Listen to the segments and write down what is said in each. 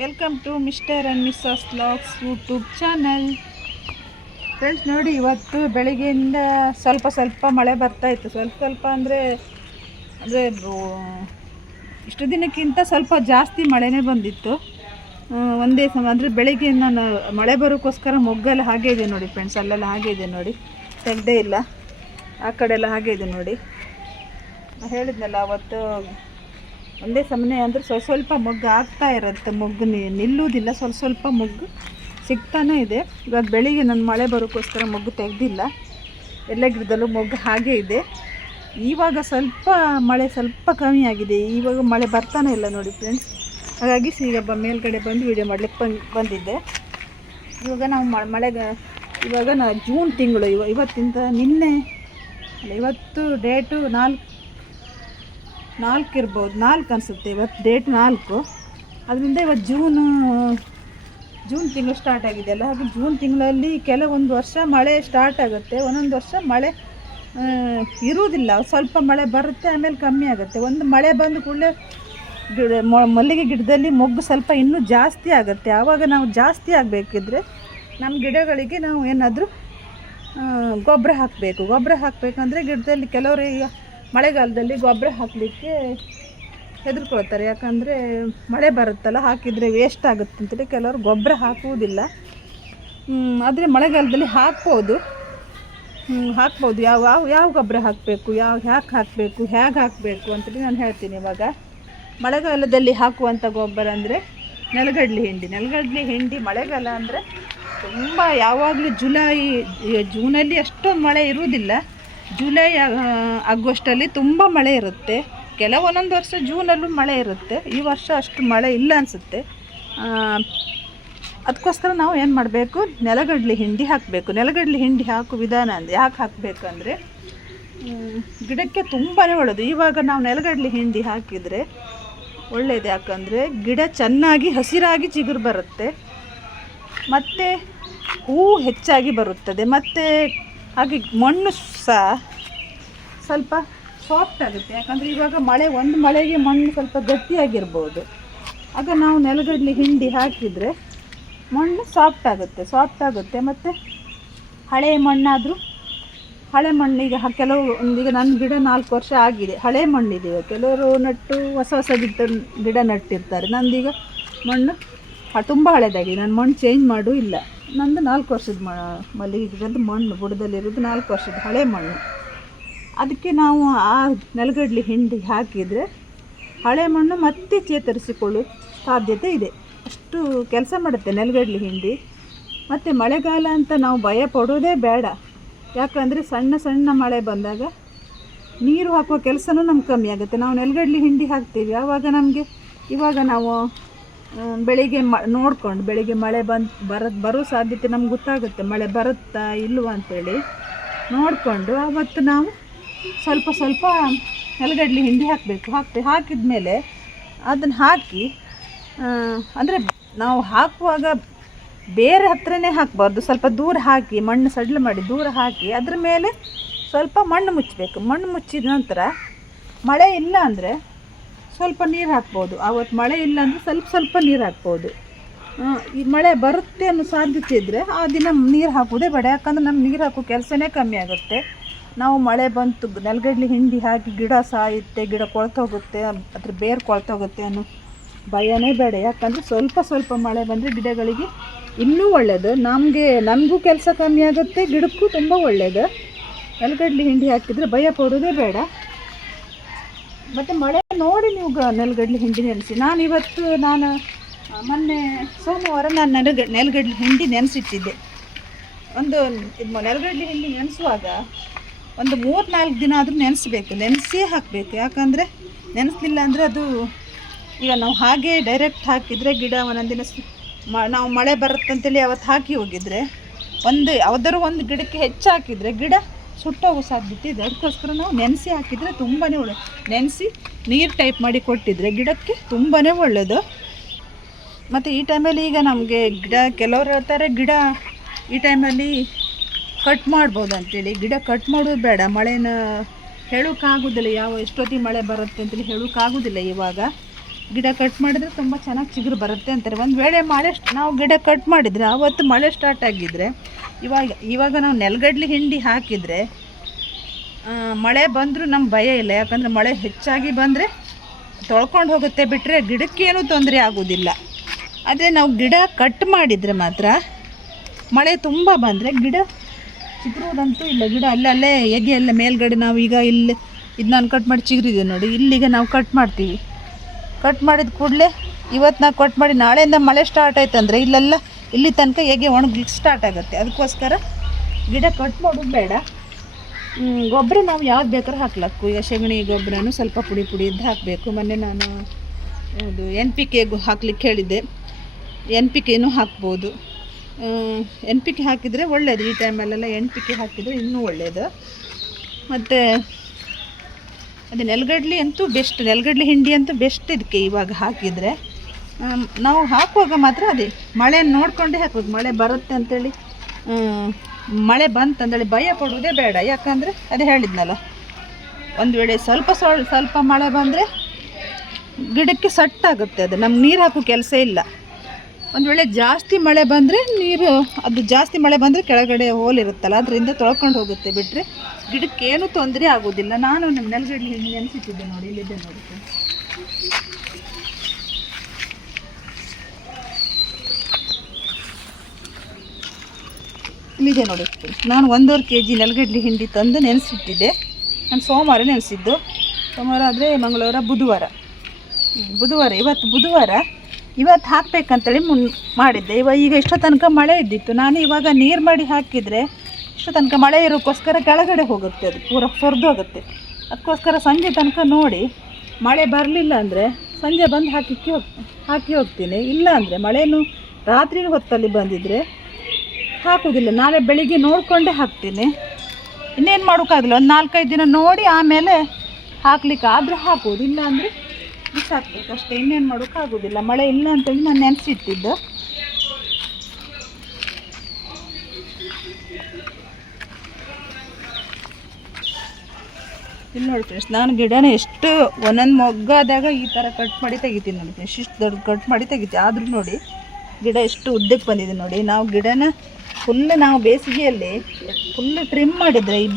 Welcome to mister and missus vlogs YouTube channel. Friends ನೋಡಿ, ಇವತ್ತು ಬೆಳಿಗ್ಗೆಯಿಂದ ಸ್ವಲ್ಪ ಮಳೆ ಬರ್ತಾಯಿತ್ತು. ಸ್ವಲ್ಪ ಅಂದರೆ ಇಷ್ಟು ದಿನಕ್ಕಿಂತ ಸ್ವಲ್ಪ ಜಾಸ್ತಿ ಮಳೆನೇ ಬಂದಿತ್ತು. ಒಂದೇ ಸಮ ಅಂದರೆ ಬೆಳಿಗ್ಗೆ ನಾನು ಮಳೆ ಬರೋಕ್ಕೋಸ್ಕರ ಮೊಗ್ಗೆಲ್ಲ ಹಾಗೆ ಇದೆ ನೋಡಿ ಫ್ರೆಂಡ್ಸ್, ಅಲ್ಲೆಲ್ಲ ಹಾಗೆ ಇದೆ ನೋಡಿ, ತೆಗ್ದೇ ಇಲ್ಲ. ಆ ಕಡೆ ಎಲ್ಲ ಹಾಗೆ ಇದೆ ನೋಡಿ. ಹೇಳಿದ್ನಲ್ಲ ಅವತ್ತು, ಒಂದೇ ಸಮನೆ ಅಂದರೆ ಸ್ವಲ್ಪ ಮೊಗ್ಗು ಆಗ್ತಾ ಇರುತ್ತೆ, ಮೊಗ್ಗು ನಿಲ್ಲುವುದಿಲ್ಲ, ಸ್ವಲ್ಪ ಮೊಗ್ಗು ಸಿಗ್ತಾನೇ ಇದೆ. ಇವಾಗ ಬೆಳಿಗ್ಗೆ ನಾನು ಮಳೆ ಬರೋಕ್ಕೋಸ್ಕರ ಮೊಗ್ಗು ತೆಗೆದಿಲ್ಲ, ಎಲ್ಲ ಗಿಡದಲ್ಲೂ ಮೊಗ್ಗು ಹಾಗೆ ಇದೆ. ಇವಾಗ ಮಳೆ ಸ್ವಲ್ಪ ಕಮ್ಮಿ ಆಗಿದೆ, ಇವಾಗ ಮಳೆ ಬರ್ತಾನೆ ಇಲ್ಲ ನೋಡಿ ಫ್ರೆಂಡ್ಸ್. ಹಾಗಾಗಿ ಈಗ ಮೇಲ್ಗಡೆ ಬಂದು ವೀಡಿಯೋ ಮಾಡಲಿಕ್ಕೆ ಬಂದಿದ್ದೆ. ಇವಾಗ ನಾವು ಇವಾಗ ಜೂನ್ ತಿಂಗಳು, ಇವತ್ತಿಂದ ನಿನ್ನೆ ಅಲ್ಲ, ಇವತ್ತು ಡೇಟು 4 ಇರ್ಬೋದು, 4 ಅನಿಸುತ್ತೆ. ಇವತ್ತು ಡೇಟ್ 4. ಅದರಿಂದ ಇವತ್ತು ಜೂನ್ ತಿಂಗಳು ಸ್ಟಾರ್ಟ್ ಆಗಿದೆ ಅಲ್ಲ. ಹಾಗೆ ಜೂನ್ ತಿಂಗಳಲ್ಲಿ ಕೆಲವೊಂದು ವರ್ಷ ಮಳೆ ಸ್ಟಾರ್ಟ್ ಆಗುತ್ತೆ, ಒಂದೊಂದು ವರ್ಷ ಮಳೆ ಇರುವುದಿಲ್ಲ. ಸ್ವಲ್ಪ ಮಳೆ ಬರುತ್ತೆ, ಆಮೇಲೆ ಕಮ್ಮಿ ಆಗುತ್ತೆ. ಒಂದು ಮಳೆ ಬಂದ ಕೂಡಲೇ ಮಲ್ಲಿಗೆ ಗಿಡದಲ್ಲಿ ಮೊಗ್ಗು ಸ್ವಲ್ಪ ಇನ್ನೂ ಜಾಸ್ತಿ ಆಗುತ್ತೆ. ಆವಾಗ ನಾವು ಜಾಸ್ತಿ ಆಗಬೇಕಿದ್ರೆ ನಮ್ಮ ಗಿಡಗಳಿಗೆ ನಾವು ಏನಾದರೂ ಗೊಬ್ಬರ ಹಾಕಬೇಕು. ಗೊಬ್ಬರ ಹಾಕಬೇಕಂದ್ರೆ ಗಿಡದಲ್ಲಿ ಕೆಲವರು ಈಗ ಮಳೆಗಾಲದಲ್ಲಿ ಗೊಬ್ಬರ ಹಾಕಲಿಕ್ಕೆ ಹೆದರ್ಕೊಳ್ತಾರೆ, ಯಾಕಂದರೆ ಮಳೆ ಬರುತ್ತಲ್ಲ, ಹಾಕಿದರೆ ವೇಸ್ಟ್ ಆಗುತ್ತೆ ಅಂತೇಳಿ ಕೆಲವರು ಗೊಬ್ಬರ ಹಾಕುವುದಿಲ್ಲ. ಆದರೆ ಮಳೆಗಾಲದಲ್ಲಿ ಹಾಕ್ಬೋದು. ಯಾವ ಗೊಬ್ಬರ ಹಾಕಬೇಕು, ಯಾಕೆ ಹಾಕಬೇಕು, ಹೇಗೆ ಹಾಕಬೇಕು ಅಂತೇಳಿ ನಾನು ಹೇಳ್ತೀನಿ. ಇವಾಗ ಮಳೆಗಾಲದಲ್ಲಿ ಹಾಕುವಂಥ ಗೊಬ್ಬರ ಅಂದರೆ ನೆಲಗಡಲೆ ಹಿಂಡಿ. ಮಳೆಗಾಲ ಅಂದರೆ ತುಂಬ ಯಾವಾಗಲೂ ಜೂನಲ್ಲಿ ಅಷ್ಟೊಂದು ಮಳೆ ಇರುವುದಿಲ್ಲ. ಜುಲೈ ಆಗಸ್ಟಲ್ಲಿ ತುಂಬ ಮಳೆ ಇರುತ್ತೆ. ಒಂದೊಂದು ವರ್ಷ ಜೂನಲ್ಲೂ ಮಳೆ ಇರುತ್ತೆ. ಈ ವರ್ಷ ಅಷ್ಟು ಮಳೆ ಇಲ್ಲ ಅನಿಸುತ್ತೆ. ಅದಕ್ಕೋಸ್ಕರ ನಾವು ಏನು ಮಾಡಬೇಕು, ನೆಲಗಡಲೆ ಹಿಂಡಿ ಹಾಕಬೇಕು. ನೆಲಗಡಲೆ ಹಿಂಡಿ ಹಾಕೋ ವಿಧಾನ ಅಂದರೆ ಯಾಕೆ ಹಾಕಬೇಕಂದ್ರೆ ಗಿಡಕ್ಕೆ ತುಂಬಾ ಒಳ್ಳೆಯದು. ಇವಾಗ ನಾವು ನೆಲಗಡಲೆ ಹಿಂಡಿ ಹಾಕಿದರೆ ಒಳ್ಳೆಯದು, ಯಾಕಂದರೆ ಗಿಡ ಚೆನ್ನಾಗಿ ಹಸಿರಾಗಿ ಚಿಗುರು ಬರುತ್ತೆ, ಮತ್ತು ಹೂವು ಹೆಚ್ಚಾಗಿ ಬರುತ್ತದೆ, ಮತ್ತು ಹಾಗೆ ಮಣ್ಣು ಸಹ ಸ್ವಲ್ಪ ಸಾಫ್ಟ್ ಆಗುತ್ತೆ. ಯಾಕಂದರೆ ಇವಾಗ ಒಂದು ಮಳೆಗೆ ಮಣ್ಣು ಸ್ವಲ್ಪ ಗಟ್ಟಿಯಾಗಿರ್ಬೋದು. ಆಗ ನಾವು ನೆಲಗಡಲೆ ಹಿಂಡಿ ಹಾಕಿದರೆ ಮಣ್ಣು ಸಾಫ್ಟ್ ಆಗುತ್ತೆ. ಮತ್ತು ಹಳೆಯ ಮಣ್ಣೀಗ ಈಗ ನನ್ನ ಗಿಡ 4 ವರ್ಷ ಆಗಿದೆ, ಹಳೆ ಮಣ್ಣಿದೆ. ಕೆಲವರು ಹೊಸ ಗಿಡ ನಟ್ಟಿರ್ತಾರೆ. ನಂದೀಗ ಮಣ್ಣು ತುಂಬ ಹಳೆದಾಗಿದೆ, ನಾನು ಮಣ್ಣು ಚೇಂಜ್ ಮಾಡೂ ಇಲ್ಲ. ನಂದು 4 ವರ್ಷದ ಮಲ್ಲಿಗೆ ಗಿಡದ ಮಣ್ಣು, ಬುಡದಲ್ಲಿರೋದು 4 ವರ್ಷದ ಹಳೆ ಮಣ್ಣು. ಅದಕ್ಕೆ ನಾವು ಆ ನೆಲಗಡಲೆ ಹಿಂಡಿ ಹಾಕಿದರೆ ಹಳೆ ಮಣ್ಣು ಮತ್ತೆ ಚೇತರಿಸಿಕೊಳ್ಳೋ ಸಾಧ್ಯತೆ ಇದೆ. ಅಷ್ಟು ಕೆಲಸ ಮಾಡುತ್ತೆ ನೆಲಗಡಲೆ ಹಿಂಡಿ. ಮತ್ತು ಮಳೆಗಾಲ ಅಂತ ನಾವು ಭಯ ಪಡೋದೇ ಬೇಡ, ಯಾಕಂದರೆ ಸಣ್ಣ ಮಳೆ ಬಂದಾಗ ನೀರು ಹಾಕುವ ಕೆಲಸನೂ ನಮ್ಗೆ ಕಮ್ಮಿ ಆಗುತ್ತೆ. ನಾವು ನೆಲಗಡಲೆ ಹಿಂಡಿ ಹಾಕ್ತೀವಿ, ಇವಾಗ ನಾವು ಬೆಳಿಗ್ಗೆ ನೋಡ್ಕೊಂಡು, ಬೆಳಿಗ್ಗೆ ಮಳೆ ಬರೋ ಸಾಧ್ಯತೆ ನಮ್ಗೆ ಗೊತ್ತಾಗುತ್ತೆ, ಮಳೆ ಬರುತ್ತಾ ಇಲ್ವಾ ಅಂಥೇಳಿ ನೋಡಿಕೊಂಡು ಆವತ್ತು ನಾವು ಸ್ವಲ್ಪ ನೆಲಗಡಲೆ ಹಿಂಡಿ ಹಾಕಿದ ಮೇಲೆ ಅದನ್ನು ಹಾಕಿ, ಅಂದರೆ ನಾವು ಹಾಕುವಾಗ ಬೇರೆ ಹತ್ರನೇ ಹಾಕಬಾರ್ದು, ಸ್ವಲ್ಪ ದೂರ ಹಾಕಿ, ಮಣ್ಣು ಸಡ್ಲು ಮಾಡಿ ದೂರ ಹಾಕಿ ಅದ್ರ ಮೇಲೆ ಸ್ವಲ್ಪ ಮಣ್ಣು ಮುಚ್ಚಬೇಕು. ಮಣ್ಣು ಮುಚ್ಚಿದ ನಂತರ ಮಳೆ ಇಲ್ಲ ಅಂದರೆ ಸ್ವಲ್ಪ ನೀರು ಹಾಕ್ಬೋದು. ಆವತ್ತು ಮಳೆ ಇಲ್ಲ ಅಂದರೆ ಸ್ವಲ್ಪ ನೀರು ಹಾಕ್ಬೋದು. ಈ ಮಳೆ ಬರುತ್ತೆ ಅನ್ನೋ ಸಾಧ್ಯತೆ ಇದ್ದರೆ ಆ ದಿನ ನೀರು ಹಾಕೋದೇ ಬೇಡ, ಯಾಕಂದ್ರೆ ನಮ್ಮ ನೀರು ಹಾಕೋ ಕೆಲಸನೇ ಕಮ್ಮಿ ಆಗುತ್ತೆ. ನಾವು ಮಳೆ ಬಂತು, ನೆಲಗಡಲೆ ಹಿಂಡಿ ಹಾಕಿ ಗಿಡ ಸಾಯುತ್ತೆ, ಗಿಡ ಕೊಳ್ತೋಗುತ್ತೆ, ಅದ್ರ ಬೇರು ಕೊಳ್ತೋಗುತ್ತೆ ಅನ್ನೋ ಭಯನೇ ಬೇಡ. ಯಾಕಂದರೆ ಸ್ವಲ್ಪ ಮಳೆ ಬಂದರೆ ಗಿಡಗಳಿಗೆ ಇನ್ನೂ ಒಳ್ಳೆಯದು. ನಮಗೂ ಕೆಲಸ ಕಮ್ಮಿ ಆಗುತ್ತೆ, ಗಿಡಕ್ಕೂ ತುಂಬ ಒಳ್ಳೆಯದು. ನೆಲಗಡಲೆ ಹಿಂಡಿ ಹಾಕಿದರೆ ಭಯ ಪಡೋದೇ ಬೇಡ. ಮತ್ತು ಮಳೆ ನೋಡಿ ನೀವು ನೆಲಗಡಲೆ ಹಿಂಡಿ ನೆನೆಸಿ. ನಾನು ಮೊನ್ನೆ ಸೋಮವಾರ ನೆಲಗಡಲೆ ಹಿಂಡಿ ನೆನೆಸಿಟ್ಟಿದ್ದೆ. ನೆಲಗಡಲೆ ಹಿಂಡಿ ನೆನೆಸುವಾಗ ಒಂದು 3-4 ದಿನ ಆದರೂ ನೆನೆಸಿಯೇ ಹಾಕಬೇಕು. ಯಾಕಂದರೆ ನೆನೆಸಲಿಲ್ಲ ಅಂದರೆ ಅದು, ಈಗ ನಾವು ಹಾಗೆ ಡೈರೆಕ್ಟ್ ಹಾಕಿದರೆ ಗಿಡ ಒಂದೊಂದು ದಿನ ನಾವು ಮಳೆ ಬರುತ್ತಂತೇಳಿ ಅವತ್ತು ಹಾಕಿ ಹೋಗಿದರೆ ಯಾವುದಾದ್ರು ಒಂದು ಗಿಡಕ್ಕೆ ಹೆಚ್ಚು ಹಾಕಿದರೆ ಗಿಡ ಸುಟ್ಟೋಗೋ ಸಾಧ್ಯತೆ ಇದೆ. ಅದಕ್ಕೋಸ್ಕರ ನಾವು ನೆನೆಸಿ ಹಾಕಿದರೆ ತುಂಬಾ ಒಳ್ಳೆಯದು. ನೆನೆಸಿ ನೀರು ಟೈಪ್ ಮಾಡಿ ಕೊಟ್ಟಿದ್ರೆ ಗಿಡಕ್ಕೆ ತುಂಬಾ ಒಳ್ಳೆಯದು. ಮತ್ತು ಈ ಟೈಮಲ್ಲಿ ಈಗ ನಮಗೆ ಕೆಲವರು ಹೇಳ್ತಾರೆ ಗಿಡ ಈ ಟೈಮಲ್ಲಿ ಕಟ್ ಮಾಡ್ಬೋದು ಅಂತೇಳಿ. ಗಿಡ ಕಟ್ ಮಾಡೋದು ಬೇಡ, ಮಳೆನ ಹೇಳೋಕ್ಕಾಗೋದಿಲ್ಲ, ಎಷ್ಟೊತ್ತಿಗೆ ಮಳೆ ಬರುತ್ತೆ ಅಂತೇಳಿ ಹೇಳೋಕ್ಕಾಗೋದಿಲ್ಲ ಇವಾಗ. ಗಿಡ ಕಟ್ ಮಾಡಿದರೆ ತುಂಬ ಚೆನ್ನಾಗಿ ಚಿಗುರು ಬರುತ್ತೆ ಅಂತಾರೆ. ಒಂದು ವೇಳೆ ಮಳೆ ನಾವು ಗಿಡ ಕಟ್ ಮಾಡಿದರೆ ಆವತ್ತು ಮಳೆ ಸ್ಟಾರ್ಟ್ ಆಗಿದ್ದರೆ ಇವಾಗ ನಾವು ನೆಲಗಡಲೆ ಹಿಂಡಿ ಹಾಕಿದರೆ ಮಳೆ ಬಂದರೂ ನಮ್ಗೆ ಭಯ ಇಲ್ಲ. ಯಾಕಂದರೆ ಮಳೆ ಹೆಚ್ಚಾಗಿ ಬಂದರೆ ತೊಳ್ಕೊಂಡು ಹೋಗುತ್ತೆ ಬಿಟ್ಟರೆ ಗಿಡಕ್ಕೇನೂ ತೊಂದರೆ ಆಗೋದಿಲ್ಲ. ಆದರೆ ನಾವು ಗಿಡ ಕಟ್ ಮಾಡಿದರೆ ಮಾತ್ರ ಮಳೆ ತುಂಬ ಬಂದರೆ ಗಿಡ ಚಿಗುರೋದಂತೂ ಇಲ್ಲ. ಗಿಡ ಅಲ್ಲೇ ಎಗೆ ಎಲ್ಲ ಮೇಲ್ಗಡೆ ನಾವು ಈಗ ಇಲ್ಲಿ ಇದು ನಾನು ಕಟ್ ಮಾಡಿ ಚಿಗುರಿದೆ ನೋಡಿ, ಇಲ್ಲಿಗೆ ನಾವು ಕಟ್ ಮಾಡ್ತೀವಿ. ಕಟ್ ಮಾಡಿದ ಕೂಡಲೇ ಇವತ್ತು ನಾವು ಕಟ್ ಮಾಡಿ ನಾಳೆಯಿಂದ ಮಳೆ ಸ್ಟಾರ್ಟ್ ಆಯ್ತಂದರೆ ಇಲ್ಲೆಲ್ಲ ಇಲ್ಲಿ ತನಕ ಎಗೆ ಒಣಗ್ಲಿಕ್ಕೆ ಸ್ಟಾರ್ಟ್ ಆಗುತ್ತೆ. ಅದಕ್ಕೋಸ್ಕರ ಗಿಡ ಕಟ್ ಮಾಡೋದು ಬೇಡ. ಗೊಬ್ಬರ ನಾವು ಯಾವ್ದು ಬೇಕಾದ್ರೂ ಹಾಕ್ಲಕ್ಕು. ಈಗ ಸಗಣಿ ಗೊಬ್ಬರನೂ ಸ್ವಲ್ಪ ಪುಡಿ ಇದ್ದು ಹಾಕಬೇಕು. ಮೊನ್ನೆ ನಾನು ಅದು NPK ಹಾಕ್ಲಿಕ್ಕೆ ಹೇಳಿದ್ದೆ. NPK ಹಾಕ್ಬೋದು. NPK ಹಾಕಿದರೆ ಒಳ್ಳೆಯದು. ಈ ಟೈಮಲ್ಲೆಲ್ಲ NPK ಹಾಕಿದರೆ ಇನ್ನೂ ಒಳ್ಳೆಯದು. ಮತ್ತು ಅದೇ ನೆಲಗಡಲೆ ಅಂತೂ ಬೆಸ್ಟ್, ನೆಲಗಡಲೆ ಹಿಂಡಿ ಅಂತೂ ಬೆಸ್ಟ್. ಇದಕ್ಕೆ ಇವಾಗ ಹಾಕಿದರೆ ನಾವು ಹಾಕುವಾಗ ಮಾತ್ರ ಅದೇ ಮಳೆ ನೋಡಿಕೊಂಡೇ ಹಾಕಬೇಕು. ಮಳೆ ಬರುತ್ತೆ ಅಂಥೇಳಿ ಮಳೆ ಬಂತಂದೇಳಿ ಭಯ ಪಡುವುದೇ ಬೇಡ. ಯಾಕಂದರೆ ಅದೇ ಹೇಳಿದ್ನಲ್ಲ, ಒಂದು ವೇಳೆ ಸ್ವಲ್ಪ ಮಳೆ ಬಂದರೆ ಗಿಡಕ್ಕೆ ಸಟ್ಟಾಗುತ್ತೆ. ಅದು ನಮ್ಗೆ ನೀರು ಹಾಕೋ ಕೆಲಸ ಇಲ್ಲ. ಒಂದು ವೇಳೆ ಜಾಸ್ತಿ ಮಳೆ ಬಂದರೆ ಜಾಸ್ತಿ ಮಳೆ ಬಂದರೆ ಕೆಳಗಡೆ ಹೋಲಿರುತ್ತಲ್ಲ ಅದರಿಂದ ತೊಳ್ಕೊಂಡು ಹೋಗುತ್ತೆ ಬಿಟ್ಟರೆ ಗಿಡಕ್ಕೇನು ತೊಂದರೆ ಆಗೋದಿಲ್ಲ. ನಾನು ನಮ್ಮ ನೆಲಗಡಲೆ ಹಿಂಡಿ ನೆನೆಸಿಟ್ಟಿದ್ದೆ ನೋಡಿ, ಇಲ್ಲಿದೆ ನೋಡಿ. ಇಲ್ಲಿದೆ ನೋಡಿ. ನಾನು 1.5 kg ನೆಲಗಡಲೆ ಹಿಂಡಿ ತಂದು ನೆನೆಸಿಟ್ಟಿದ್ದೆ. ನಾನು ಸೋಮವಾರ ನೆನೆಸಿದ್ದು. ಸೋಮವಾರ ಆದರೆ ಮಂಗಳವಾರ ಬುಧವಾರ ಇವತ್ತು ಬುಧವಾರ. ಇವತ್ತು ಹಾಕಬೇಕಂತೇಳಿ ಮಾಡಿದ್ದೆ. ಈಗ ಇಷ್ಟೋ ತನಕ ಮಳೆ ಇದ್ದಿತ್ತು. ನಾನು ಇವಾಗ ನೀರು ಮಾಡಿ ಹಾಕಿದರೆ ಇಷ್ಟೋ ತನಕ ಮಳೆ ಇರೋಕ್ಕೋಸ್ಕರ ಕೆಳಗಡೆ ಹೋಗುತ್ತೆ, ಅದು ಪೂರ ಹೊರದೋಗುತ್ತೆ. ಅದಕ್ಕೋಸ್ಕರ ಸಂಜೆ ತನಕ ನೋಡಿ ಮಳೆ ಬರಲಿಲ್ಲ ಅಂದರೆ ಸಂಜೆ ಬಂದು ಹಾಕಿ ಹೋಗ್ತೀನಿ. ಇಲ್ಲ ಅಂದರೆ ಮಳೆನೂ ರಾತ್ರಿ ಹೊತ್ತಲ್ಲಿ ಬಂದಿದ್ದರೆ ಹಾಕೋದಿಲ್ಲ. ನಾಳೆ ಬೆಳಿಗ್ಗೆ ನೋಡಿಕೊಂಡೇ ಹಾಕ್ತೀನಿ. ಇನ್ನೇನು ಮಾಡೋಕ್ಕಾಗಲ್ಲ. ಒಂದು 4-5 ದಿನ ನೋಡಿ ಆಮೇಲೆ ಹಾಕ್ಲಿಕ್ಕೆ ಆದರೆ ಹಾಕೋದು, ಇಲ್ಲ ಅಂದರೆ ಬಿಸಾಕ್ಬೇಕು ಅಷ್ಟೇ. ಇನ್ನೇನು ಮಾಡೋಕ್ಕಾಗೋದಿಲ್ಲ. ಮಳೆ ಇಲ್ಲ ಅಂತೇಳಿ ನಾನು ನೆನೆಸಿಟ್ಟಿದ್ದು. ಇಲ್ಲಿ ನೋಡಿ ಫ್ರೆಂಡ್ಸ್, ನಾನು ಗಿಡನ ಎಷ್ಟು ಒಂದೊಂದು ಮೊಗ್ಗಾದಾಗ ಈ ಥರ ಕಟ್ ಮಾಡಿ ತೆಗಿತೀನಿ ನೋಡಿ ಫ್ರೆಂಡ್ಸ್. ಇಷ್ಟು ದೊಡ್ಡ ಕಟ್ ಮಾಡಿ ತೆಗಿತೀನಿ. ಆದರೂ ನೋಡಿ ಗಿಡ ಎಷ್ಟು ಉದ್ದಕ್ಕೆ ಬಂದಿದೆ ನೋಡಿ. ನಾವು ಗಿಡನ ನಾವು ಬೇಸಿಗೆಯಲ್ಲಿ ಫುಲ್ಲು ಟ್ರಿಮ್ ಮಾಡಿದರೆ ಈ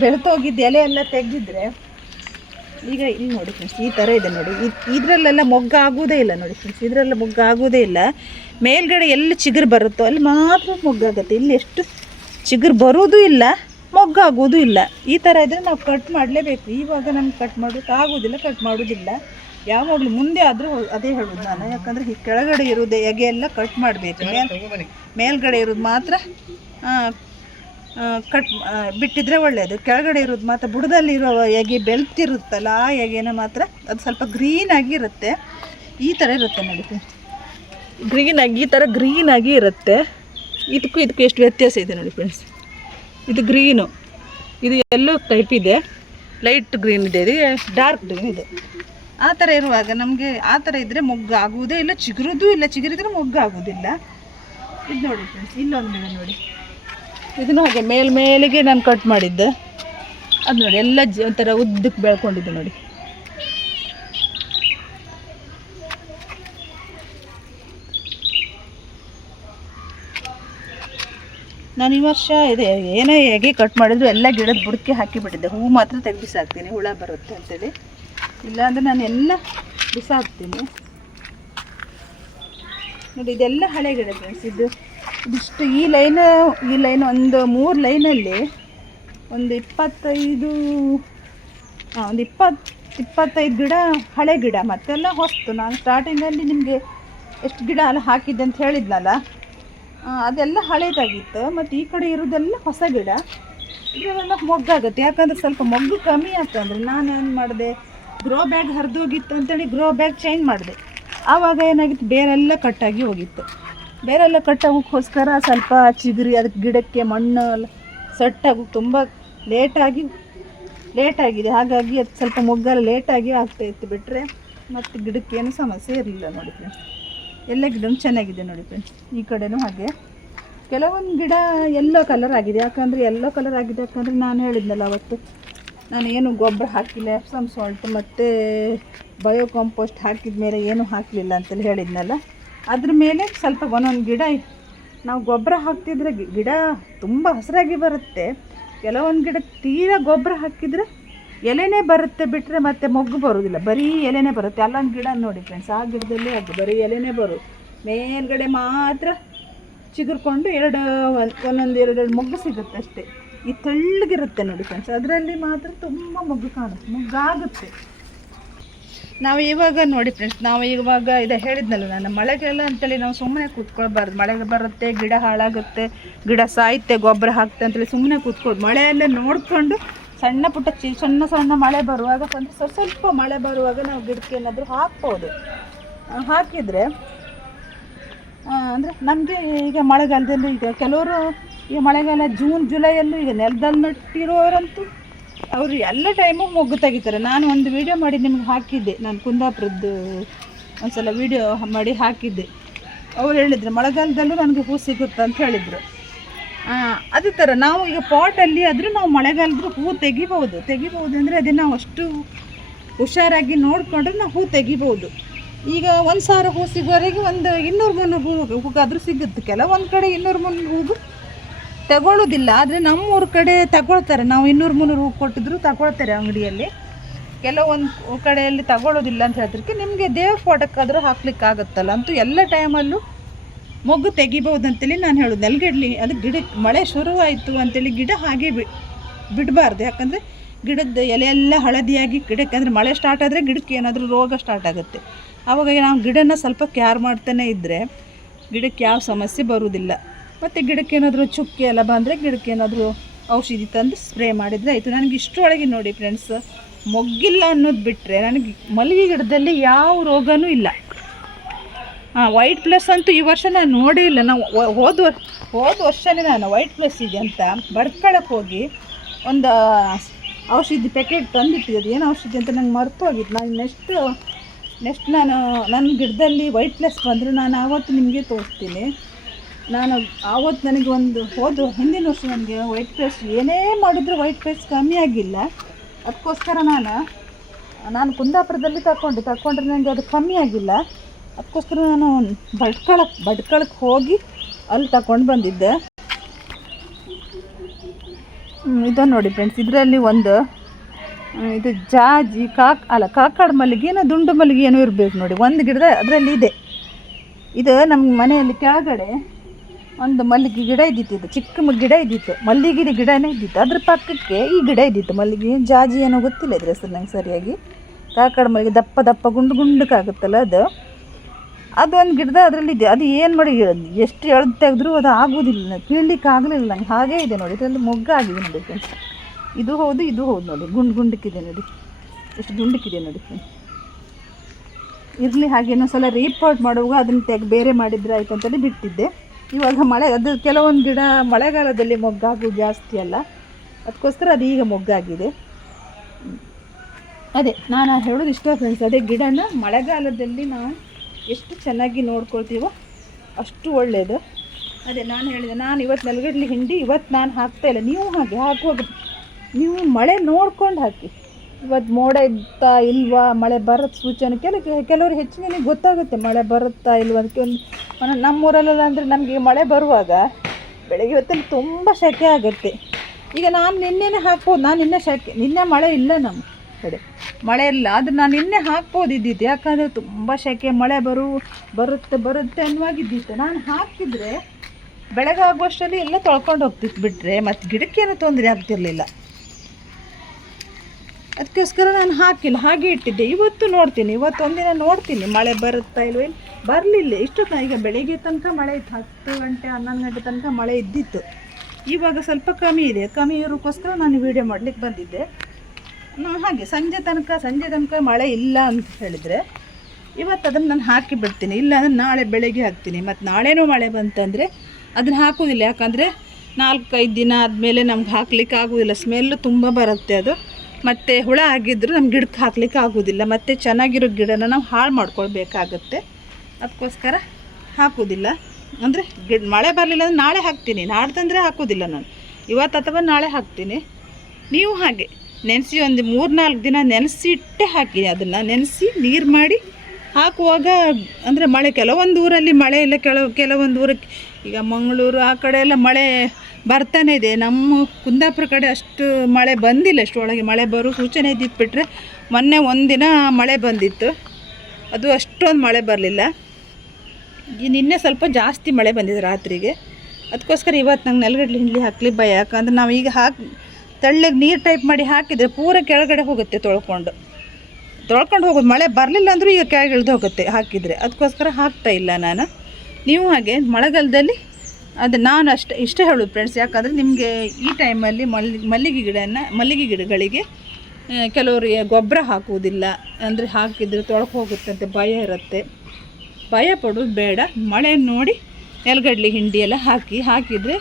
ಬೆಳೆತೋಗಿದ್ದು ಎಲೆ ಎಲ್ಲ ತೆಗೆದಿದ್ರೆ ಈಗ ಇಲ್ಲಿ ನೋಡಿ ಫ್ರೆಂಡ್ಸ್ ಈ ಥರ ಇದೆ ನೋಡಿ. ಇದರಲ್ಲೆಲ್ಲ ಮೊಗ್ಗಾಗೋದೇ ಇಲ್ಲ ನೋಡಿ ಫ್ರೆಂಡ್ಸ್. ಇದರೆಲ್ಲ ಮೊಗ್ಗಾಗೋದೇ ಇಲ್ಲ. ಮೇಲ್ಗಡೆ ಎಲ್ಲಿ ಚಿಗುರು ಬರುತ್ತೋ ಅಲ್ಲಿ ಮಾತ್ರ ಮೊಗ್ಗಾಗುತ್ತೆ. ಇಲ್ಲಿ ಎಷ್ಟು ಚಿಗುರು ಬರೋದು ಇಲ್ಲ, ಮೊಗ್ಗಾಗೋದು ಇಲ್ಲ. ಈ ಥರ ಇದ್ದರೆ ನಾವು ಕಟ್ ಮಾಡಲೇಬೇಕು. ಇವಾಗ ನಮ್ಗೆ ಕಟ್ ಮಾಡೋಕ್ಕಾಗೋದಿಲ್ಲ, ಕಟ್ ಮಾಡೋದಿಲ್ಲ. ಯಾವಾಗಲೂ ಮುಂದೆ ಆದರೂ ಅದೇ ಹೇಳೋದು ನಾನು. ಯಾಕಂದರೆ ಈ ಕೆಳಗಡೆ ಇರೋದು ಎಗೆ ಎಲ್ಲ ಕಟ್ ಮಾಡಬೇಕು. ಮೇಲ್ಗಡೆ ಇರೋದು ಮಾತ್ರ ಕಟ್ ಬಿಟ್ಟಿದ್ರೆ ಒಳ್ಳೆಯದು. ಕೆಳಗಡೆ ಇರೋದು ಮಾತ್ರ ಬುಡದಲ್ಲಿರೋ ಎಗೆ ಬೆಳ್ತಿರುತ್ತಲ್ಲ ಆ ಎಗೆನ ಮಾತ್ರ ಅದು ಸ್ವಲ್ಪ ಗ್ರೀನಾಗಿ ಇರುತ್ತೆ. ಈ ಥರ ಇರುತ್ತೆ ನೋಡಿ ಗ್ರೀನಾಗಿ, ಈ ಥರ ಗ್ರೀನಾಗಿ ಇರುತ್ತೆ. ಇದಕ್ಕೂ ಎಷ್ಟು ವ್ಯತ್ಯಾಸ ಇದೆ ನೋಡಿ ಫ್ರೆಂಡ್ಸ್. ಇದು ಗ್ರೀನು, ಇದು ಎಲ್ಲೋ ಟೈಪ್ ಇದೆ, ಲೈಟ್ ಗ್ರೀನ್ ಇದೆ, ಇದು ಡಾರ್ಕ್ ಗ್ರೀನ್ ಇದೆ. ಆ ಥರ ಇರುವಾಗ ನಮಗೆ ಆ ಥರ ಇದ್ದರೆ ಮೊಗ್ಗು ಆಗುವುದೇ ಇಲ್ಲ, ಚಿಗುರೋದು ಇಲ್ಲ. ಚಿಗುರಿದ್ರೆ ಮೊಗ್ಗು ಆಗೋದಿಲ್ಲ. ಇದು ನೋಡಿ ಫ್ರೆಂಡ್ಸ್, ಇಲ್ಲೊಂದು ಗಿಡ ನೋಡಿ. ಇದನ್ನು ಹಾಗೆ ಮೇಲಿಗೆ ನಾನು ಕಟ್ ಮಾಡಿದ್ದೆ. ಅದು ನೋಡಿ ಎಲ್ಲ ಒಂಥರ ಉದ್ದಕ್ಕೆ ಬೆಳ್ಕೊಂಡಿದ್ದೆ ನೋಡಿ. ನಾನು ಈ ವರ್ಷ ಇದೆ ಏನೇ ಹೇಗೆ ಕಟ್ ಮಾಡಿದ್ರು ಎಲ್ಲ ಗಿಡದ ಬುಡಕ್ಕೆ ಹಾಕಿಬಿಟ್ಟಿದ್ದೆ. ಹೂವು ಮಾತ್ರ ತೆಗೆದು ಬಿಸಾಕ್ತೀನಿ, ಹುಳ ಬರುತ್ತೆ ಅಂತೇಳಿ. ಇಲ್ಲಾಂದರೆ ನಾನು ಎಲ್ಲ ಬಿಸಾಕ್ತೀನಿ ನೋಡಿ. ಇದೆಲ್ಲ ಹಳೆ ಗಿಡ ಫ್ರೆಂಡ್ಸ್. ಇದಿಷ್ಟು ಈ ಲೈನ್ ಒಂದು 3 ಲೈನಲ್ಲಿ ಒಂದು 25 ಗಿಡ ಹಳೆ ಗಿಡ, ಮತ್ತೆಲ್ಲ ಹೊಸ್ತು. ನಾನು ಸ್ಟಾರ್ಟಿಂಗಲ್ಲಿ ನಿಮಗೆ ಎಷ್ಟು ಗಿಡ ಎಲ್ಲ ಹಾಕಿದ್ದೆ ಅಂತ ಹೇಳಿದ್ನಲ್ಲ, ಅದೆಲ್ಲ ಹಳೇದಾಗಿತ್ತು. ಮತ್ತು ಈ ಕಡೆ ಇರೋದೆಲ್ಲ ಹೊಸ ಗಿಡ. ಇದೆಲ್ಲ ಮೊಗ್ಗಾಗುತ್ತೆ. ಯಾಕಂದರೆ ಸ್ವಲ್ಪ ಮೊಗ್ಗು ಕಮ್ಮಿ ಆಗ್ತಂದ್ರೆ ನಾನು ಏನು ಮಾಡಿದೆ, ಗ್ರೋ ಬ್ಯಾಗ್ ಹರಿದೋಗಿತ್ತು ಅಂತೇಳಿ ಗ್ರೋ ಬ್ಯಾಗ್ ಚೇಂಜ್ ಮಾಡಿದೆ. ಆವಾಗ ಏನಾಗಿತ್ತು, ಬೇರೆಲ್ಲ ಕಟ್ಟಾಗಿ ಹೋಗಿತ್ತು. ಬೇರೆಲ್ಲ ಕಟ್ಟಾಗೋಕ್ಕೋಸ್ಕರ ಸ್ವಲ್ಪ ಚಿಗುರಿ ಅದಕ್ಕೆ ಗಿಡಕ್ಕೆ ಮಣ್ಣು ಸೆಟ್ಟಾಗೋಕ್ಕೆ ತುಂಬ ಲೇಟಾಗಿದೆ. ಹಾಗಾಗಿ ಅದು ಸ್ವಲ್ಪ ಮೊಗ್ಗೆಲ್ಲ ಲೇಟಾಗಿ ಆಗ್ತಾಯಿತ್ತು. ಬಿಟ್ಟರೆ ಮತ್ತು ಗಿಡಕ್ಕೇನು ಸಮಸ್ಯೆ ಇರಲಿಲ್ಲ ನೋಡಿ ಫ್ರೆಂಡ್ಸ್. ಎಲ್ಲ ಗಿಡನೂ ಚೆನ್ನಾಗಿದೆ ನೋಡಿ ಫ್ರೆಂಡ್ಸ್. ಈ ಕಡೆನೂ ಹಾಗೆ ಕೆಲವೊಂದು ಗಿಡ ಯೆಲ್ಲೋ ಕಲರ್ ಆಗಿದೆ. ಯಾಕಂದರೆ ನಾನು ಹೇಳಿದ್ನಲ್ಲ ಅವತ್ತು, ನಾನು ಏನು ಗೊಬ್ಬರ ಹಾಕಿಲ್ಲ, ಎಪ್ಸಮ್ ಸಾಲ್ಟ್ ಮತ್ತು ಬಯೋ ಕಾಂಪೋಸ್ಟ್ ಹಾಕಿದ ಮೇಲೆ ಏನೂ ಹಾಕಲಿಲ್ಲ ಅಂತೇಳಿ ಹೇಳಿದ್ನಲ್ಲ. ಅದ್ರ ಮೇಲೆ ಸ್ವಲ್ಪ ಒಂದೊಂದು ಗಿಡ ನಾವು ಗೊಬ್ಬರ ಹಾಕ್ತಿದ್ರೆ ಗಿಡ ತುಂಬ ಹಸಿರಾಗಿ ಬರುತ್ತೆ. ಕೆಲವೊಂದು ಗಿಡ ತೀರಾ ಗೊಬ್ಬರ ಹಾಕಿದರೆ ಎಲೆನೇ ಬರುತ್ತೆ ಬಿಟ್ಟರೆ ಮತ್ತೆ ಮೊಗ್ಗು ಬರೋದಿಲ್ಲ, ಬರೀ ಎಲೆನೇ ಬರುತ್ತೆ. ಅಲ್ಲೊಂದು ಗಿಡ ನೋಡಿ ಫ್ರೆಂಡ್ಸ್, ಆ ಗಿಡದಲ್ಲಿ ಅದು ಬರೀ ಎಲೆನೇ ಬರೋದು, ಮೇಲ್ಗಡೆ ಮಾತ್ರ ಚಿಗುರ್ಕೊಂಡು ಒಂದೊಂದು ಎರಡು ಮೊಗ್ಗು ಸಿಗುತ್ತೆ ಅಷ್ಟೇ. ಈ ತೆಳ್ಳಗಿರುತ್ತೆ ನೋಡಿ ಫ್ರೆಂಡ್ಸ್, ಅದರಲ್ಲಿ ಮಾತ್ರ ತುಂಬ ಮೊಗ್ಗು ಕಾಣುತ್ತೆ, ಮೊಗ್ಗಾಗುತ್ತೆ. ನಾವು ಇವಾಗ ನೋಡಿ ಫ್ರೆಂಡ್ಸ್, ನಾವು ಇವಾಗ ಇದು ಹೇಳಿದ್ನಲ್ಲ ನಾನು, ಮಳೆಗೆಲ್ಲ ಅಂತೇಳಿ ನಾವು ಸುಮ್ಮನೆ ಕೂತ್ಕೊಳ್ಬಾರ್ದು. ಮಳೆಗೆ ಬರುತ್ತೆ, ಗಿಡ ಹಾಳಾಗುತ್ತೆ, ಗಿಡ ಸಾಯುತ್ತೆ, ಗೊಬ್ಬರ ಹಾಕ್ತೆ ಅಂತೇಳಿ ಸುಮ್ಮನೆ ಕೂತ್ಕೊಳ್ಳೋದು. ಮಳೆಯಲ್ಲೇ ನೋಡಿಕೊಂಡು ಸಣ್ಣ ಪುಟ್ಟ ಸಣ್ಣ ಮಳೆ ಬರುವಾಗ ಸ್ವಲ್ಪ ಮಳೆ ಬರುವಾಗ ನಾವು ಗಿಡಕ್ಕೆ ಏನಾದರೂ ಹಾಕ್ಬೋದು. ಹಾಕಿದರೆ ಅಂದರೆ ನಮಗೆ ಈಗ ಮಳೆಗಾಲದಲ್ಲೂ ಈಗ ಕೆಲವರು ಈ ಮಳೆಗಾಲ ಜೂನ್ ಜುಲೈಯಲ್ಲೂ ಈಗ ನೆಲದಲ್ಲಿ ನಟ್ಟಿರೋರಂತೂ ಅವರು ಎಲ್ಲ ಟೈಮು ಮೊಗ್ಗು ತೆಗಿತಾರೆ. ನಾನು ಒಂದು ವಿಡಿಯೋ ಮಾಡಿ ನಿಮ್ಗೆ ಹಾಕಿದ್ದೆ, ನಾನು ಕುಂದಾಪುರದ್ದು ಒಂದು ಸಲ ವಿಡಿಯೋ ಮಾಡಿ ಹಾಕಿದ್ದೆ. ಅವ್ರು ಹೇಳಿದ್ರು ಮಳೆಗಾಲದಲ್ಲೂ ನನಗೆ ಹೂ ಸಿಗುತ್ತೆ ಅಂತ ಹೇಳಿದರು. ಅದೇ ಥರ ನಾವು ಈಗ ಪಾಟಲ್ಲಿ ಆದರೂ ನಾವು ಮಳೆಗಾಲದ ಹೂ ತೆಗಿಬೋದು ಅಂದರೆ ಅದನ್ನು ನಾವು ಅಷ್ಟು ಹುಷಾರಾಗಿ ನೋಡಿಕೊಂಡ್ರೆ ನಾವು ಹೂ ತೆಗಿಬೋದು. ಈಗ 1000 ಹೂ ಸಿಗೋವರೆಗೆ ಒಂದು 200-300 ಹೂಗಾದರೂ ಸಿಗುತ್ತೆ. ಕೆಲವೊಂದು ಕಡೆ 200-300 ಹೂವು ತಗೊಳ್ಳೋದಿಲ್ಲ, ಆದರೆ ನಮ್ಮೂರ ಕಡೆ ತಗೊಳ್ತಾರೆ. ನಾವು 200-300 ಹೂ ಕೊಟ್ಟಿದ್ರು ತಗೊಳ್ತಾರೆ ಅಂಗಡಿಯಲ್ಲಿ. ಕೆಲವೊಂದು ಕಡೆಯಲ್ಲಿ ತಗೊಳ್ಳೋದಿಲ್ಲ ಅಂತ ಹೇಳಿದ್ರಕ್ಕೆ ನಿಮಗೆ ದೇವ್ರ ಫೋಟೋಕ್ಕಾದರೂ ಹಾಕ್ಲಿಕ್ಕಾಗತ್ತಲ್ಲ, ಅಂತೂ ಎಲ್ಲ ಟೈಮಲ್ಲೂ ಮೊಗ್ಗು ತೆಗಿಬೋದು ಅಂತೇಳಿ ನಾನು ಹೇಳೋದು. ನೆಲಗಡ್ಲಿ ಅದು ಗಿಡಕ್ಕೆ ಮಳೆ ಶುರುವಾಯಿತು ಅಂತೇಳಿ ಗಿಡ ಹಾಗೆ ಬಿಡಬಾರ್ದು. ಯಾಕಂದರೆ ಗಿಡದ ಎಲೆ ಎಲ್ಲ ಹಳದಿಯಾಗಿ ಗಿಡಕ್ಕೆ, ಅಂದರೆ ಮಳೆ ಸ್ಟಾರ್ಟ್ ಆದರೆ ಗಿಡಕ್ಕೆ ಏನಾದರೂ ರೋಗ ಸ್ಟಾರ್ಟ್ ಆಗುತ್ತೆ. ಆವಾಗ ನಾವು ಗಿಡನ ಸ್ವಲ್ಪ ಕೇರ್ ಮಾಡ್ತಾನೆ ಇದ್ದರೆ ಗಿಡಕ್ಕೆ ಯಾವ ಸಮಸ್ಯೆ ಬರುವುದಿಲ್ಲ. ಮತ್ತು ಗಿಡಕ್ಕೆ ಏನಾದರೂ ಚುಕ್ಕಿ ಎಲ್ಲ ಬಂದರೆ ಗಿಡಕ್ಕೆ ಏನಾದರೂ ಔಷಧಿ ತಂದು ಸ್ಪ್ರೇ ಮಾಡಿದರೆ ಆಯಿತು. ನನಗೆ ಇಷ್ಟರೊಳಗೆ ನೋಡಿ ಫ್ರೆಂಡ್ಸ್, ಮೊಗ್ಗಿಲ್ಲ ಅನ್ನೋದು ಬಿಟ್ಟರೆ ನನಗೆ ಮಲ್ಲಿಗೆ ಗಿಡದಲ್ಲಿ ಯಾವ ರೋಗನೂ ಇಲ್ಲ. ವೈಟ್ ಪ್ಲಸ್ ಅಂತೂ ಈ ವರ್ಷ ನಾನು ನೋಡೇ ಇಲ್ಲ. ನಾವು ಹೋದ ವರ್ಷನೇ ನಾನು ವೈಟ್ ಪ್ಲಸ್ ಇದೆ ಅಂತ ಬರ್ಕೊಳಕ್ಕೆ ಹೋಗಿ ಒಂದು ಔಷಧಿ ಪ್ಯಾಕೆಟ್ ತಂದಿಟ್ಟಿದ್ದು, ಏನು ಔಷಧಿ ಅಂತ ನಂಗೆ ಮರ್ತು ಹೋಗಿತ್ತು. ನಾನು ನೆಕ್ಸ್ಟ್ ನಾನು ನನ್ನ ಗಿಡದಲ್ಲಿ ವೈಟ್ ಪ್ಲಸ್ ಬಂದರೆ ನಾನು ಆವತ್ತು ನಿಮಗೆ ತೋರಿಸ್ತೀನಿ. ನಾನು ಆವತ್ತು ನನಗೆ ಹಿಂದಿನ ವರ್ಷ ನನಗೆ ವೈಟ್ ಪ್ಲಸ್ ಏನೇ ಮಾಡಿದ್ರು ವೈಟ್ ಪ್ಲಸ್ ಕಮ್ಮಿ ಆಗಿಲ್ಲ. ಅದಕ್ಕೋಸ್ಕರ ನಾನು ಕುಂದಾಪುರದಲ್ಲಿ ತಗೊಂಡ್ರೆ ನನಗೆ ಅದು ಕಮ್ಮಿ ಆಗಿಲ್ಲ. ಅದಕ್ಕೋಸ್ಕರ ನಾನು ಭಟ್ಕಳಕ್ಕೆ ಹೋಗಿ ಅಲ್ಲಿ ತಗೊಂಡು ಬಂದಿದ್ದೆ. ಇದು ನೋಡಿ ಫ್ರೆಂಡ್ಸ್, ಇದರಲ್ಲಿ ಒಂದು ಇದು ಜಾಜಿ ಕಾಕಾಡು ಮಲ್ಲಿಗೆ ಏನೋ ದುಂಡು ಮಲ್ಲಿಗೆ ಏನೋ ಇರಬೇಕು ನೋಡಿ, ಒಂದು ಗಿಡದ ಅದರಲ್ಲಿ ಇದೆ. ಇದು ನಮ್ಮ ಮನೆಯಲ್ಲಿ ಕೆಳಗಡೆ ಒಂದು ಮಲ್ಲಿಗೆ ಗಿಡ ಇದ್ದಿತ್ತು, ಇದು ಚಿಕ್ಕ ಗಿಡ ಇದ್ದಿತ್ತು, ಮಲ್ಲಿಗೆ ಗಿಡನೇ ಇದ್ದಿತ್ತು. ಅದ್ರ ಪಕ್ಕಕ್ಕೆ ಈ ಗಿಡ ಇದ್ದಿತ್ತು ಮಲ್ಲಿಗೆ, ಜಾಜಿ ಏನೋ ಗೊತ್ತಿಲ್ಲ ಇದ್ರ ಹೆಸರು ನಂಗೆ ಸರಿಯಾಗಿ. ಕಾಕಾಡು ಮಲ್ಲಿಗೆ ದಪ್ಪ ಗುಂಡಕ್ಕಾಗುತ್ತಲ್ಲ ಅದೊಂದು ಗಿಡದ ಅದರಲ್ಲಿ ಇದೆ. ಅದು ಏನು ಮಾಡಿ ಎಷ್ಟು ಎಳೆದು ತೆಗೆದ್ರೂ ಅದು ಆಗೋದಿಲ್ಲ, ಕೀಳ್ಲಿಕ್ಕೆ ಆಗಲಿಲ್ಲ ನಂಗೆ. ಹಾಗೇ ಇದೆ ನೋಡಿ, ಇದರಲ್ಲಿ ಮೊಗ್ಗಾಗಿದೆ ನೋಡಿ ಫ್ರೆಂಡ್ಸ್. ಇದು ಹೌದು ನೋಡಿ, ಗುಂಡಕ್ಕಿದೆ ನೋಡಿ, ಎಷ್ಟು ಗುಂಡಕ್ಕಿದೆ ನೋಡಿ ಫ್ರೆಂಡ್ಸ್. ಇರಲಿ ಹಾಗೆ ಇನ್ನೊಂದ್ಸಲ ರೀಪಾಟ್ ಮಾಡುವಾಗ ಅದನ್ನು ಬೇರೆ ಮಾಡಿದರೆ ಆಯ್ತು ಅಂತೇಳಿ ಬಿಟ್ಟಿದ್ದೆ. ಇವಾಗ ಅದು ಕೆಲವೊಂದು ಗಿಡ ಮಳೆಗಾಲದಲ್ಲಿ ಮೊಗ್ಗಾಗೋದು ಜಾಸ್ತಿ ಅಲ್ಲ, ಅದಕ್ಕೋಸ್ಕರ ಅದು ಈಗ ಮೊಗ್ಗಾಗಿದೆ. ಅದೇ ನಾನು ಹೇಳೋದು ಇಷ್ಟ ಫ್ರೆಂಡ್ಸ್, ಅದೇ ಗಿಡನ ಮಳೆಗಾಲದಲ್ಲಿ ನಾವು ಎಷ್ಟು ಚೆನ್ನಾಗಿ ನೋಡ್ಕೊಳ್ತೀವೋ ಅಷ್ಟು ಒಳ್ಳೆಯದು. ಅದೇ ನಾನು ಹೇಳಿದೆ, ನಾನು ಇವತ್ತು ನೆಲಗಡಲೆ ಹಿಂಡಿ ಇವತ್ತು ನಾನು ಹಾಕ್ತಾಯಿಲ್ಲ, ನೀವು ಹಾಗೆ ಹಾಕುವಾಗ ನೀವು ಮಳೆ ನೋಡ್ಕೊಂಡು ಹಾಕಿ. ಇವತ್ತು ಮೋಡ ಇತ್ತಾ ಇಲ್ವಾ, ಮಳೆ ಬರುತ್ತೆ ಸೂಚನೆ ಕೆಲವರು ಹೆಚ್ಚಿನ ಗೊತ್ತಾಗುತ್ತೆ ಮಳೆ ಬರುತ್ತಾ ಇಲ್ವಾ. ಅದಕ್ಕೆ ನಮ್ಮೂರಲ್ಲೆಲ್ಲ ಅಂದರೆ ನಮಗೆ ಮಳೆ ಬರುವಾಗ ಬೆಳಗ್ಗೆ ಹೊತ್ತಲ್ಲಿ ತುಂಬ ಸೆಕೆ ಆಗುತ್ತೆ. ಈಗ ನಾನು ನಿನ್ನೆನೇ ಹಾಕ್ಬೋದು, ನಾನು ನಿನ್ನೆ ಮಳೆ ಇಲ್ಲ ನಮ್ಮ ಕಡೆ, ಮಳೆ ಇಲ್ಲ, ಆದರೆ ನಾನು ನಿನ್ನೆ ಹಾಕ್ಬೋದಿದ್ದಿತ್ತು. ಯಾಕಂದರೆ ತುಂಬ ಸೆಕೆ, ಮಳೆ ಬರುತ್ತೆ ಅನ್ನುವಾಗಿದ್ದಿತ್ತು. ನಾನು ಹಾಕಿದರೆ ಬೆಳಗಾಗುವಷ್ಟರಲ್ಲಿ ಎಲ್ಲ ತೊಳ್ಕೊಂಡು ಹೋಗ್ತಿತ್ತು ಬಿಟ್ಟರೆ ಮತ್ತು ಗಿಡಕ್ಕೇನೂ ತೊಂದರೆ ಆಗ್ತಿರಲಿಲ್ಲ. ಅದಕ್ಕೋಸ್ಕರ ನಾನು ಹಾಕಿಲ್ಲ, ಹಾಗೆ ಇಟ್ಟಿದ್ದೆ. ಇವತ್ತು ನೋಡ್ತೀನಿ, ಒಂದಿನ ನೋಡ್ತೀನಿ ಮಳೆ ಬರುತ್ತಾ ಇಲ್ವೋ. ಬರಲಿಲ್ಲ ಇಷ್ಟೊತ್ತು. ಈಗ ಬೆಳಿಗ್ಗೆ ತನಕ ಮಳೆ ಇತ್ತು, 10 ಗಂಟೆ 11 ಗಂಟೆ ತನಕ ಮಳೆ ಇದ್ದಿತ್ತು. ಇವಾಗ ಸ್ವಲ್ಪ ಕಮ್ಮಿ ಇದೆ. ಕಮ್ಮಿ ಇರೋಕ್ಕೋಸ್ಕರ ನಾನು ವೀಡಿಯೋ ಮಾಡಲಿಕ್ಕೆ ಬಂದಿದ್ದೆ. ಹಾಗೆ ಸಂಜೆ ತನಕ ಮಳೆ ಇಲ್ಲ ಅಂತ ಹೇಳಿದರೆ ಇವತ್ತು ಅದನ್ನು ನಾನು ಹಾಕಿ ಬಿಡ್ತೀನಿ. ಇಲ್ಲ ಅಂದರೆ ನಾಳೆ ಬೆಳಗ್ಗೆ ಹಾಕ್ತೀನಿ. ಮತ್ತು ನಾಳೆನೂ ಮಳೆ ಬಂತಂದರೆ ಅದನ್ನು ಹಾಕೋದಿಲ್ಲ. ಯಾಕಂದರೆ 4-5 ದಿನ ಆದಮೇಲೆ ನಮ್ಗೆ ಹಾಕ್ಲಿಕ್ಕೆ ಆಗೋದಿಲ್ಲ, ಸ್ಮೆಲ್ಲು ತುಂಬ ಬರುತ್ತೆ ಅದು. ಮತ್ತು ಹುಳ ಆಗಿದ್ದರೂ ನಮ್ಮ ಗಿಡಕ್ಕೆ ಹಾಕ್ಲಿಕ್ಕೆ ಆಗೋದಿಲ್ಲ. ಮತ್ತು ಚೆನ್ನಾಗಿರೋ ಗಿಡನ ನಾವು ಹಾಳು ಮಾಡ್ಕೊಳ್ಬೇಕಾಗತ್ತೆ. ಅದಕ್ಕೋಸ್ಕರ ಹಾಕೋದಿಲ್ಲ. ಅಂದರೆ ಮಳೆ ಬರಲಿಲ್ಲ ಅಂದರೆ ನಾಳೆ ಹಾಕ್ತೀನಿ, ನಾಡ್ದಂದರೆ ಹಾಕೋದಿಲ್ಲ ನಾನು, ಇವತ್ತು ಅಥವಾ ನಾಳೆ ಹಾಕ್ತೀನಿ. ನೀವು ಹಾಗೆ ನೆನೆಸಿ ಒಂದು 3-4 ದಿನ ನೆನೆಸಿಟ್ಟೆ ಹಾಕಿದೆ. ಅದನ್ನು ನೆನೆಸಿ ನೀರು ಮಾಡಿ ಹಾಕುವಾಗ ಅಂದರೆ ಮಳೆ ಕೆಲವೊಂದು ಊರಲ್ಲಿ ಮಳೆ ಇಲ್ಲ, ಕೆಲವೊಂದು ಊರಕ್ಕೆ ಈಗ ಮಂಗಳೂರು ಆ ಕಡೆ ಎಲ್ಲ ಮಳೆ ಬರ್ತಾನೆ ಇದೆ. ನಮ್ಮ ಕುಂದಾಪುರ ಕಡೆ ಅಷ್ಟು ಮಳೆ ಬಂದಿಲ್ಲ. ಅಷ್ಟರೊಳಗೆ ಮಳೆ ಬರೋ ಸೂಚನೆ ಇದ್ದಿತ್ತು ಬಿಟ್ಟರೆ ಮೊನ್ನೆ ಒಂದಿನ ಮಳೆ ಬಂದಿತ್ತು, ಅದು ಅಷ್ಟೊಂದು ಮಳೆ ಬರಲಿಲ್ಲ. ನಿನ್ನೆ ಸ್ವಲ್ಪ ಜಾಸ್ತಿ ಮಳೆ ಬಂದಿದೆ ರಾತ್ರಿಗೆ. ಅದಕ್ಕೋಸ್ಕರ ಇವತ್ತು ನಂಗೆ ನೆಲಗಡಲೆ ಹಿಂಡಿ ಹಾಕಲಿ ಭಯ. ಯಾಕಂದ್ರೆ ನಾವು ಈಗ ತೆಳ್ಳಗೆ ನೀರು ಟೈಪ್ ಮಾಡಿ ಹಾಕಿದರೆ ಪೂರ ಕೆಳಗಡೆ ಹೋಗುತ್ತೆ, ತೊಳ್ಕೊಂಡು ಹೋಗೋದು. ಮಳೆ ಬರಲಿಲ್ಲ ಅಂದರೂ ಈಗ ಕೆಳಗೆ ಇಳಿದು ಹೋಗುತ್ತೆ ಹಾಕಿದರೆ. ಅದಕ್ಕೋಸ್ಕರ ಹಾಕ್ತಾಯಿಲ್ಲ ನಾನು. ನೀವು ಹಾಗೆ ಮಳೆಗಾಲದಲ್ಲಿ ಅದು ನಾನು ಇಷ್ಟೇ ಹೇಳೋದು ಫ್ರೆಂಡ್ಸ್. ಯಾಕಂದರೆ ನಿಮಗೆ ಈ ಟೈಮಲ್ಲಿ ಮಲ್ಲಿಗೆ ಗಿಡಗಳಿಗೆ ಕೆಲವರಿಗೆ ಗೊಬ್ಬರ ಹಾಕುವುದಿಲ್ಲ, ಅಂದರೆ ಹಾಕಿದರೆ ತೊಳ್ಕೊ ಹೋಗುತ್ತೆ ಅಂತ ಭಯ ಇರುತ್ತೆ. ಭಯ ಪಡೋದು ಬೇಡ. ಮಳೆ ನೋಡಿ ನೆಲಗಡಲೆ ಹಿಂಡಿ ಎಲ್ಲ ಹಾಕಿದರೆ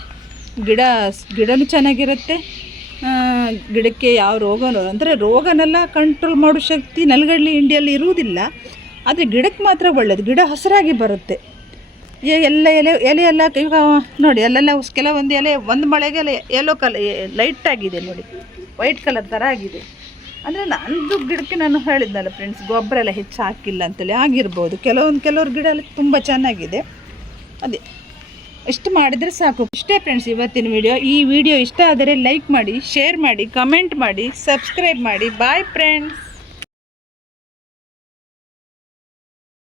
ಗಿಡನೂ ಚೆನ್ನಾಗಿರುತ್ತೆ. ಗಿಡಕ್ಕೆ ಯಾವ ರೋಗನೂ ಅಂದರೆ ರೋಗನೆಲ್ಲ ಕಂಟ್ರೋಲ್ ಮಾಡೋ ಶಕ್ತಿ ನೆಲಗಡಲೆ ಹಿಂಡಿಯಲ್ಲಿ ಇರುವುದಿಲ್ಲ. ಆದರೆ ಗಿಡಕ್ಕೆ ಮಾತ್ರ ಒಳ್ಳೆಯದು. ಗಿಡ ಹಸಿರಾಗಿ ಬರುತ್ತೆ. ಎಲ್ಲ ಎಲೆ ಎಲ್ಲ ಈಗ ನೋಡಿ ಅಲ್ಲೆಲ್ಲ ಕೆಲವೊಂದು ಎಲೆ ಒಂದು ಮಳೆಗೆಲ್ಲ ಯೆಲ್ಲೋ ಲೈಟ್ ಆಗಿದೆ ನೋಡಿ, ವೈಟ್ ಕಲರ್ ಥರ ಆಗಿದೆ. ಅಂದರೆ ನಂದು ಗಿಡಕ್ಕೆ ನಾನು ಹೇಳಿದ್ನಲ್ಲ ಫ್ರೆಂಡ್ಸ್, ಗೊಬ್ಬರ ಎಲ್ಲ ಹೆಚ್ಚು ಹಾಕಿಲ್ಲ ಅಂತೇಳಿ ಆಗಿರ್ಬೋದು. ಕೆಲವ್ರ ಗಿಡ ಎಲ್ಲ ತುಂಬ ಚೆನ್ನಾಗಿದೆ. ಅದೇ ಇಷ್ಟು ಮಾಡಿದರೆ ಸಾಕು. ಇಷ್ಟೇ ಫ್ರೆಂಡ್ಸ್ ಇವತ್ತಿನ ವಿಡಿಯೋ. ಈ ವಿಡಿಯೋ ಇಷ್ಟ ಆದರೆ ಲೈಕ್ ಮಾಡಿ, ಶೇರ್ ಮಾಡಿ, ಕಮೆಂಟ್ ಮಾಡಿ, ಸಬ್ಸ್ಕ್ರೈಬ್ ಮಾಡಿ. Bye friends.